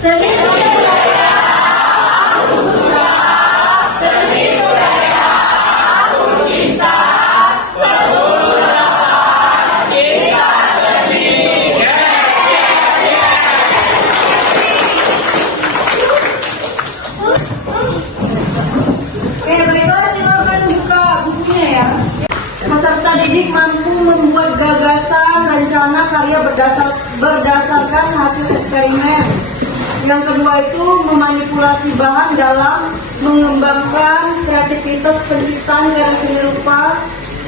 Seni budaya, aku suka. Seni budaya, aku cinta. Seluruh lapangan cinta seni. Oke, baiklah, silakan buka bukunya ya. Peserta didik mampu membuat gagasan, rencana, karya berdasarkan hasil eksperimen. Yang kedua itu memanipulasi bahan dalam mengembangkan kreativitas penciptaan karya seni rupa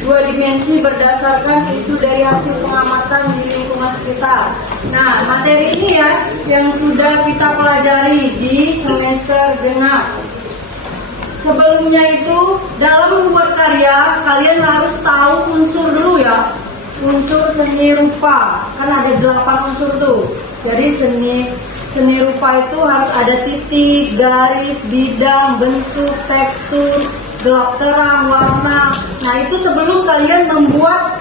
dua dimensi berdasarkan isu dari hasil pengamatan di lingkungan sekitar. Nah, materi ini ya yang sudah kita pelajari di semester genap. Sebelumnya itu dalam membuat karya kalian harus tahu unsur dulu ya, unsur seni rupa. Kan ada 8 unsur tuh. Jadi seni rupa itu harus ada titik, garis, bidang, bentuk, tekstur, gelap terang, warna. Nah itu sebelum kalian membuat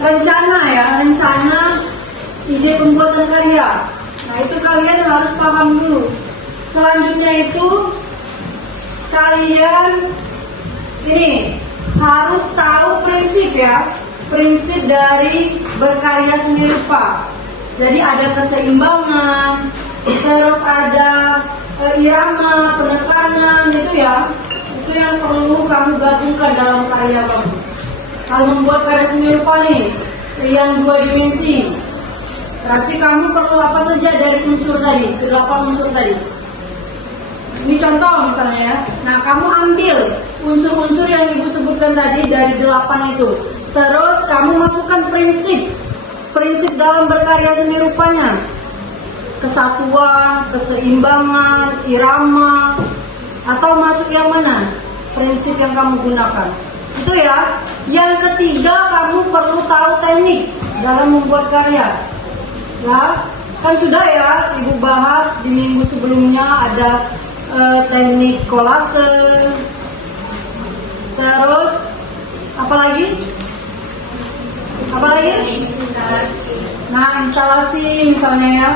rencana ya, rencana ide pembuatan karya. Nah itu kalian harus paham dulu. Selanjutnya itu kalian ini harus tahu prinsip ya, prinsip dari berkarya seni rupa. Jadi ada keseimbangan, terus ada irama, penekanan itu ya. Itu yang perlu kamu gabungkan dalam karya kamu. Kalau membuat karya seni rupa nih, yang 2 dimensi, berarti kamu perlu apa saja dari unsur tadi, 8 unsur tadi. Ini contoh misalnya ya. Nah, kamu ambil unsur-unsur yang ibu sebutkan tadi dari 8 itu. Terus kamu masukkan prinsip dalam berkarya seni rupanya. Kesatuan, keseimbangan, irama, atau masuk yang mana? Prinsip yang kamu gunakan. Itu ya. Yang ketiga, kamu perlu tahu teknik dalam membuat karya. Ya, kan sudah ya ibu bahas di minggu sebelumnya ada teknik kolase, terus apa lagi? Nah, instalasi misalnya ya.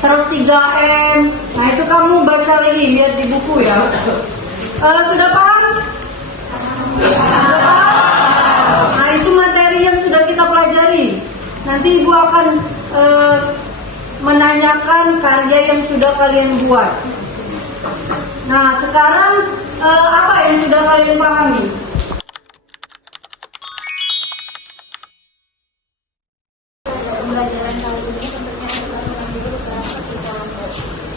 Terus 3M. Nah, itu kamu baca lagi, lihat di buku ya. Sudah paham? Sudah paham? Nah, itu materi yang sudah kita pelajari. Nanti ibu akan menanyakan karya yang sudah kalian buat. Nah, sekarang apa yang sudah kalian pahami? Pembelajaran kali ini tentunya adalah mengambil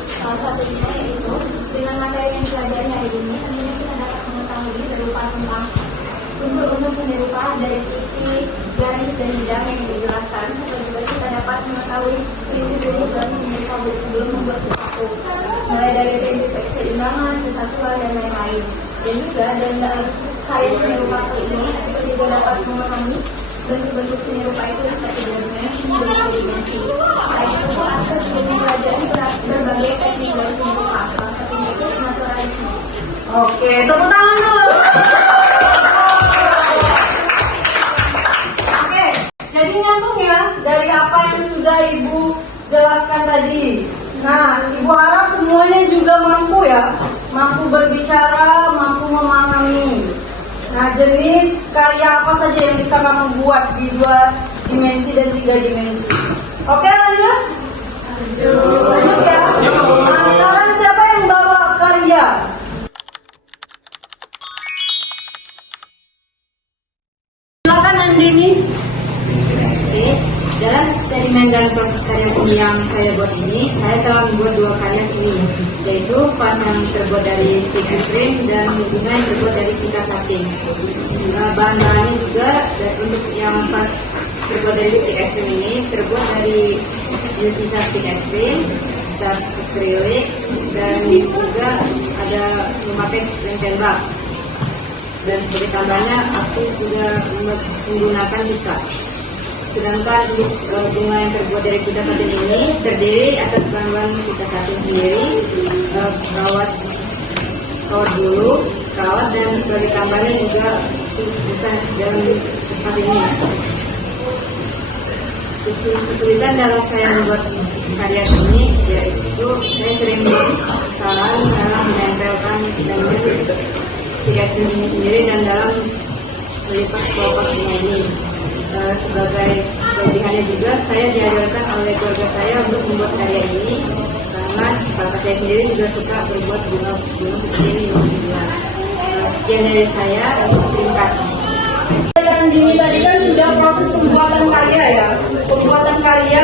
salah satunya yaitu dengan materi yang dipelajari hari ini tentunya kita dapat mengetahui berupa tentang unsur-unsur seni rupa dari titik, garis, dan bidang yang dijelaskan, serta juga kita dapat mengetahui prinsip-prinsip dalam seni rupa sebelum membuat sesuatu, mulai dari prinsip keseimbangan, kesatuan, dan lain-lain. Dan juga dalam karya seni rupa ini kita juga dapat memahami bentuk-bentuk seni rupa itu seperti dimensi dan dimensi. Selain itu, akses juga mempelajari berbagai teknik dari seni rupa, salah satunya itu naturalisme. Oke, tepuk tangan dulu. Oke, jadi nyambung ya dari apa yang sudah ibu jelaskan tadi. Nah, ibu harap semuanya juga mampu ya, mampu berbicara, mampu memahami. Nah, jenis karya apa saja yang bisa kamu buat di 2 dimensi dan 3 dimensi. Oke, lanjut? Lanjut ya. Nah, sekarang siapa yang bawa karya? Silakan Andini. Oke, dalam eksperimen dan proses karya seni yang saya buat ini, saya telah membuat 2 karya seni, yaitu vas yang terbuat dari stick es krim dan bunga yang terbuat dari pita satin. Bahan-bahannya juga untuk yang vas terbuat dari stick es krim ini terbuat dari sisa stick es krim, cat akrilik, dan juga ada memakai lem tembak. Dan sebagai tambahannya aku juga menggunakan pita. Sedangkan untuk bunga yang terbuat dari pita satin ini terdiri atas bahan pita satin sendiri, kawat bulu, kawat, dan sebagai tambahannya juga bisa dalam tempat ini. Kesulitan dalam saya membuat karya ini yaitu saya sering salah dalam menempelkan elemen stick es krim ini sendiri dan dalam melipat kelopak ini. Sebagai kelebihannya juga saya diajarkan oleh keluarga saya untuk membuat karya ini karena kakak saya sendiri juga suka berbuat bunga seperti ini dijual. Sekian dari saya, terima kasih. Yang dini tadi kan sudah proses pembuatan karya ya. Pembuatan karya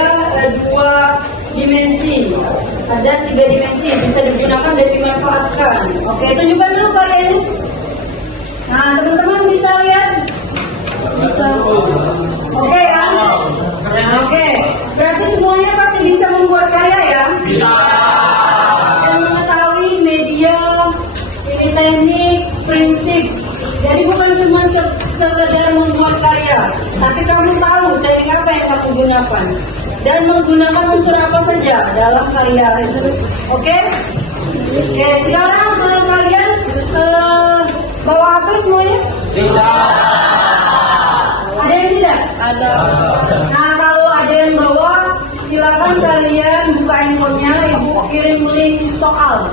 dua dimensi, ada 3 dimensi, bisa digunakan dan dimanfaatkan. Oke, tunjukkan dulu karya ini. Nah, teman-teman bisa lihat? Bisa. Oke ya? Oke, berarti semuanya pasti bisa membuat karya ya? Bisa. Dan mengetahui media, ini teknik, prinsip. Jadi bukan cuma sekedar membuat karya, tapi kamu tahu teknik apa yang kamu gunakan dan menggunakan unsur apa saja dalam karya itu. Oke? Oke, sekarang kalian bawa HP semuanya? Ada yang tidak? Ada. Nah, kalau ada yang bawa, silakan kalian buka handphonenya, ibu kirim link soal.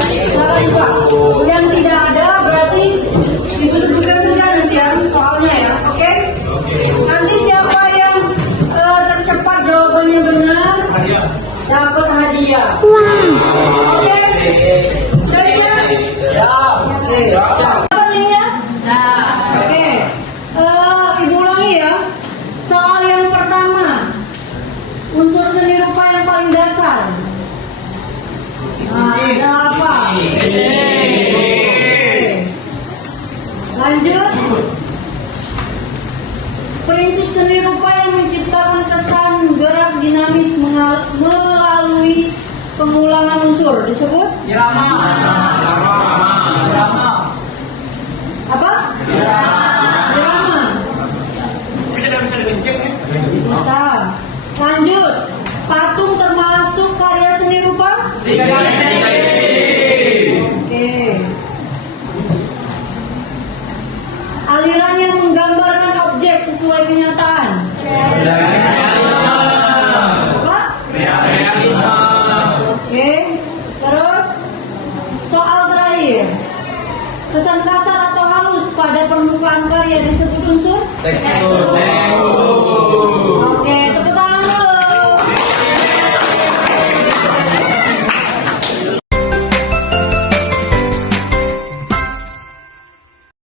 Silakan buka. Yang tidak ada berarti ibu sebutkan saja nanti ya soalnya ya, oke? Nanti siapa yang tercepat jawabannya benar dapat hadiah. Oke? Sudah siap? Ya. Apa linknya? Oke. Ibu ulangi ya. Soal yang pertama, unsur seni rupa yang paling dasar. Nah, ada apa? Lanjut. Prinsip seni rupa yang menciptakan kesan gerak dinamis melalui pengulangan unsur disebut? Irama. Apa? Irama. Bisa dibenceng ya? Bisa. Lanjut. Patung termasuk karya seni rupa? Oke. Aliran yang menggambarkan objek sesuai kenyataan. Apa? Oke. Terus soal terakhir. Kesan kasar atau halus pada permukaan karya disebut unsur? Tekstur.